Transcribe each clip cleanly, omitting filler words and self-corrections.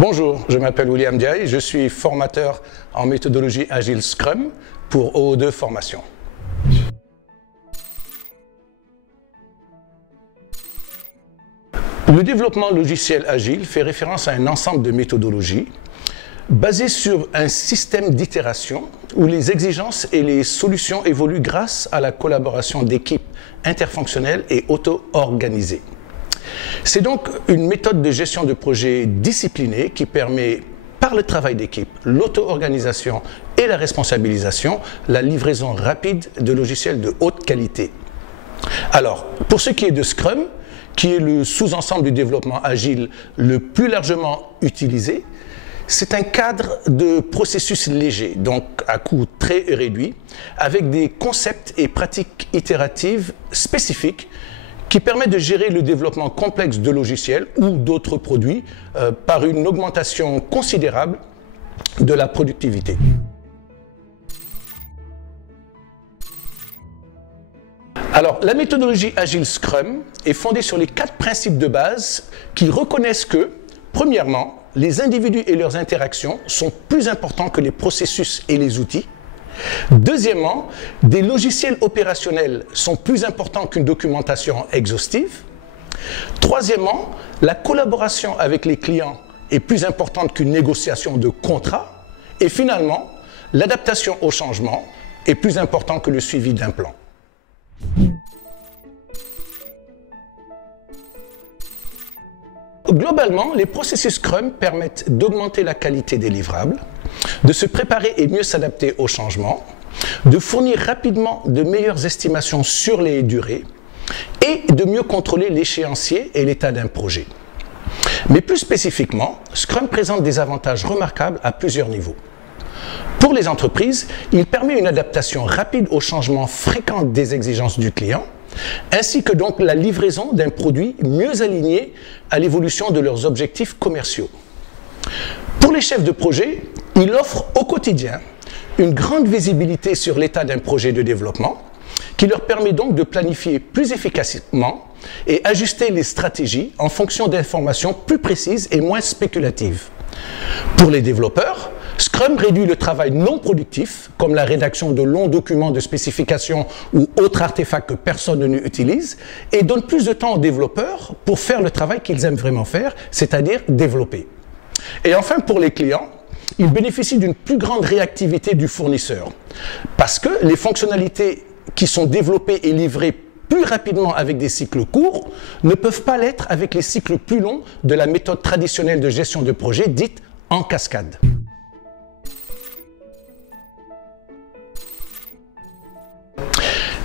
Bonjour, je m'appelle William Diaye, je suis formateur en méthodologie Agile Scrum pour OO2 Formation. Le développement logiciel agile fait référence à un ensemble de méthodologies basées sur un système d'itération où les exigences et les solutions évoluent grâce à la collaboration d'équipes interfonctionnelles et auto-organisées. C'est donc une méthode de gestion de projet disciplinée qui permet, par le travail d'équipe, l'auto-organisation et la responsabilisation, la livraison rapide de logiciels de haute qualité. Alors, pour ce qui est de Scrum, qui est le sous-ensemble du développement agile le plus largement utilisé, c'est un cadre de processus léger, donc à coût très réduit, avec des concepts et pratiques itératives spécifiques qui permettent de gérer le développement complexe de logiciels ou d'autres produits par une augmentation considérable de la productivité. Alors, la méthodologie Agile Scrum est fondée sur les 4 principes de base qui reconnaissent que, premièrement, les individus et leurs interactions sont plus importants que les processus et les outils. Deuxièmement, des logiciels opérationnels sont plus importants qu'une documentation exhaustive. Troisièmement, la collaboration avec les clients est plus importante qu'une négociation de contrat. Et finalement, l'adaptation au changement est plus importante que le suivi d'un plan. Globalement, les processus Scrum permettent d'augmenter la qualité des livrables, de se préparer et mieux s'adapter aux changements, de fournir rapidement de meilleures estimations sur les durées et de mieux contrôler l'échéancier et l'état d'un projet. Mais plus spécifiquement, Scrum présente des avantages remarquables à plusieurs niveaux. Pour les entreprises, il permet une adaptation rapide aux changements fréquents des exigences du client, ainsi que donc la livraison d'un produit mieux aligné à l'évolution de leurs objectifs commerciaux. Pour les chefs de projet, il offre au quotidien une grande visibilité sur l'état d'un projet de développement qui leur permet donc de planifier plus efficacement et ajuster les stratégies en fonction d'informations plus précises et moins spéculatives. Pour les développeurs, Scrum réduit le travail non productif, comme la rédaction de longs documents de spécification ou autres artefacts que personne n'utilise, et donne plus de temps aux développeurs pour faire le travail qu'ils aiment vraiment faire, c'est-à-dire développer. Et enfin, pour les clients, ils bénéficient d'une plus grande réactivité du fournisseur, parce que les fonctionnalités qui sont développées et livrées plus rapidement avec des cycles courts ne peuvent pas l'être avec les cycles plus longs de la méthode traditionnelle de gestion de projet dite en cascade.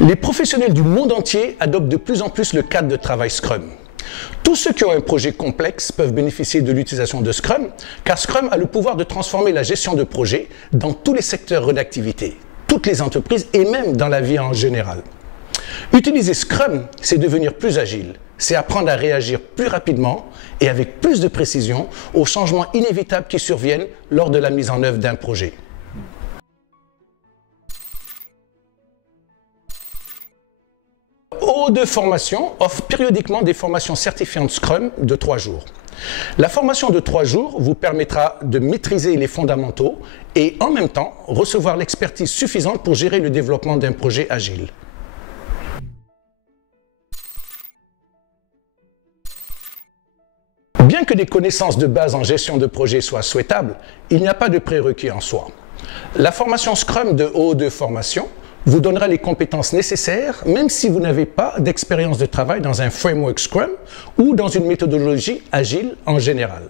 Les professionnels du monde entier adoptent de plus en plus le cadre de travail Scrum. Tous ceux qui ont un projet complexe peuvent bénéficier de l'utilisation de Scrum, car Scrum a le pouvoir de transformer la gestion de projet dans tous les secteurs d'activité, toutes les entreprises et même dans la vie en général. Utiliser Scrum, c'est devenir plus agile, c'est apprendre à réagir plus rapidement et avec plus de précision aux changements inévitables qui surviennent lors de la mise en œuvre d'un projet. OO2 Formation offre périodiquement des formations certifiantes Scrum de 3 jours. La formation de 3 jours vous permettra de maîtriser les fondamentaux et en même temps recevoir l'expertise suffisante pour gérer le développement d'un projet agile. Bien que des connaissances de base en gestion de projet soient souhaitables, il n'y a pas de prérequis en soi. La formation Scrum de OO2 Formation vous donnera les compétences nécessaires, même si vous n'avez pas d'expérience de travail dans un framework Scrum ou dans une méthodologie agile en général.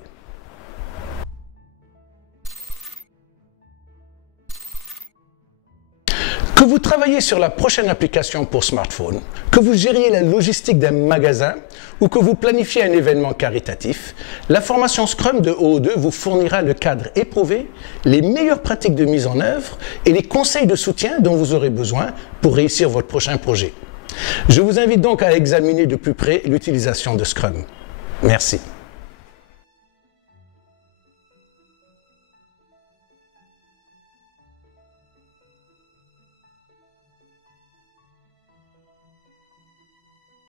Que vous travaillez sur la prochaine application pour smartphone, que vous gériez la logistique d'un magasin ou que vous planifiez un événement caritatif, la formation Scrum de OO2 vous fournira le cadre éprouvé, les meilleures pratiques de mise en œuvre et les conseils de soutien dont vous aurez besoin pour réussir votre prochain projet. Je vous invite donc à examiner de plus près l'utilisation de Scrum. Merci.